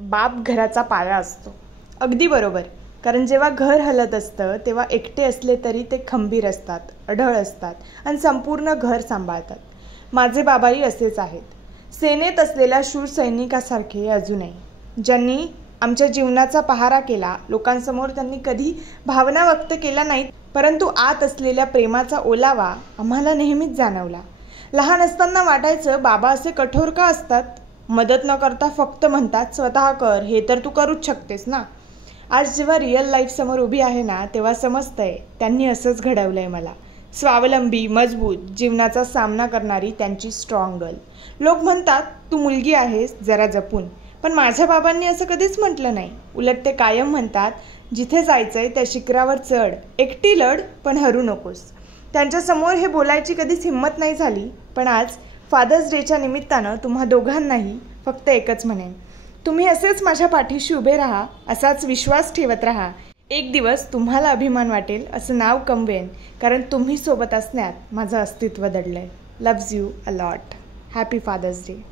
बाप घराचा पाया असतो. अगदी बरोबर. कारण जेव्हा घर हलत असतं तेव्हा एकटे असले तरी ते खंबीर असतात, अढळ असतात आणि संपूर्ण घर सांभाळतात. माझे बाबाही असेच आहेत. सेनेत असलेल्या शूर सैनिकासारखे अजूनही, ज्यांनी आमच्या जीवनाचा पहारा केला. लोकांसमोर त्यांनी कधी भावना व्यक्त केल्या नाहीत, परंतु आत असलेल्या प्रेमाचा ओलावा आम्हाला नेहमीच जाणवला. लहान असताना वाटायचं बाबा असे कठोर का असतात? मदत न करता फक्त म्हणतात स्वतः कर, हे तर तू करूच शकतेस ना. आज जेव्हा रिअल लाईफ समोर उभी आहे ना, तेव्हा समजतंय त्यांनी असंच घडवलंय मला. स्वावलंबी, मजबूत, जीवनाचा सामना करणारी त्यांची स्ट्रॉंग गर्ल. लोक म्हणतात तू मुलगी आहेस, जरा जपून. पण माझ्या बाबांनी असं कधीच म्हटलं नाही. उलट ते कायम म्हणतात जिथे जायचंय त्या शिखरावर चढ, एकटी लढ, पण हरू नकोस. त्यांच्यासमोर हे बोलायची कधीच हिंमत नाही झाली. पण आज फादर्स डेच्या निमित्तानं तुम्हा दोघांनाही फक्त एकच म्हणेन, तुम्ही असेच माझ्या पाठीशी उभे राहा, असाच विश्वास ठेवत राहा. एक दिवस तुम्हाला अभिमान वाटेल असं नाव कमवेन, कारण तुम्ही सोबत असण्यात माझं अस्तित्व दडलंय. Loves you a lot. Happy father's day.